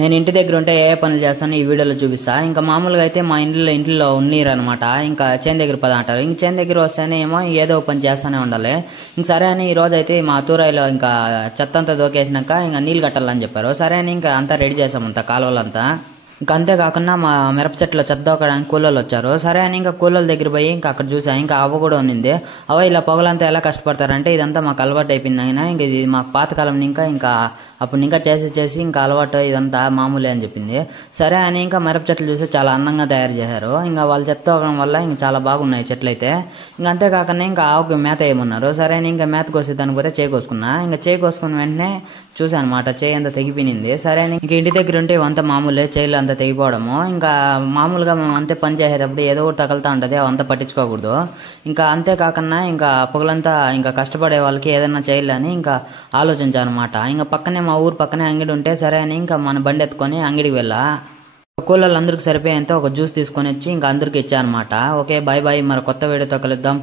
నేను ఇంటి దగ్గర ఉంటే ఏ పనులు చేస్తాను ఈ వీడియోలో చూపిస్తా. ఇంకా మామూలుగా అయితే మా ఇంట్లో ఉన్నీరు అనమాట. ఇంకా చేను దగ్గర పద అంటారు. ఇంక చేను దగ్గర వస్తేనే ఏమో ఏదో పని చేస్తూనే ఉండాలి. ఇంక సరే అని ఈ రోజు అయితే మా తూరాయిలో ఇంకా చెత్త అంతా దోకేసినాక ఇంకా నీళ్ళు కట్టాలని చెప్పారు. సరే అని ఇంకా అంతా రెడీ చేసామంతా కాలువలంతా. ఇంకా అంతేకాకుండా మా మిరప చెట్లు చెత్త దోకడానికి కూలోళ్ళు వచ్చారు. సరే అని ఇంకా కూలోళ్ళ దగ్గర పోయి ఇంకా అక్కడ చూసా. ఇంకా అవ్వ కూడా ఉన్నింది. అవ్వ ఇలా పొగలంతా ఎలా కష్టపడతారంటే ఇదంతా మాకు అలవాటు అయిపోయింది అయినా ఇంకా ఇది మాకు పాతకాలం ఇంకా అప్పుడు ఇంకా చేసి ఇంకా అలవాటు ఇదంతా మామూలే అని చెప్పింది. సరే అని ఇంకా మిరప చెట్లు చూసి చాలా అందంగా తయారు చేశారు. ఇంకా వాళ్ళు చెత్త దోకడం వల్ల ఇంకా చాలా బాగున్నాయి చెట్లు అయితే. ఇంకా అంతేకాకుండా ఇంకా ఆవుకి మేత వేయమన్నారు. సరే అని ఇంకా మేత కోసి దానికి పోతే చేయి కోసుకున్నా. ఇంకా చేయి కోసుకున్న వెంటనే చూసాను అనమాట చేయి అంతా తెగిపోయింది. సరే అని ఇంక ఇంటి దగ్గర ఉంటే ఇవంతా మామూలే చేయిలు అంతా తెగిపోవడము. ఇంకా మామూలుగా మేము అంతే పని చేసేటప్పుడు ఏదో ఒకటి తగులుతూ ఉంటుంది, అవంతా పట్టించుకోకూడదు. ఇంకా అంతేకాకుండా ఇంకా పొగలంతా ఇంకా కష్టపడే వాళ్ళకి ఏదైనా చేయాలని ఇంకా ఆలోచించాను అనమాట. ఇంకా పక్కనే మా ఊరు పక్కనే అంగడి ఉంటే సరే అని ఇంకా మన బండి ఎత్తుకొని అంగడికి వెళ్ళా. కూలర్లు అందరికి సరిపోయేంత ఒక జ్యూస్ తీసుకొని వచ్చి ఇంకా అందరికి ఇచ్చా అనమాట. ఓకే బాయ్ బాయ్, మరి కొత్త వీడియోతో కలుద్దాం.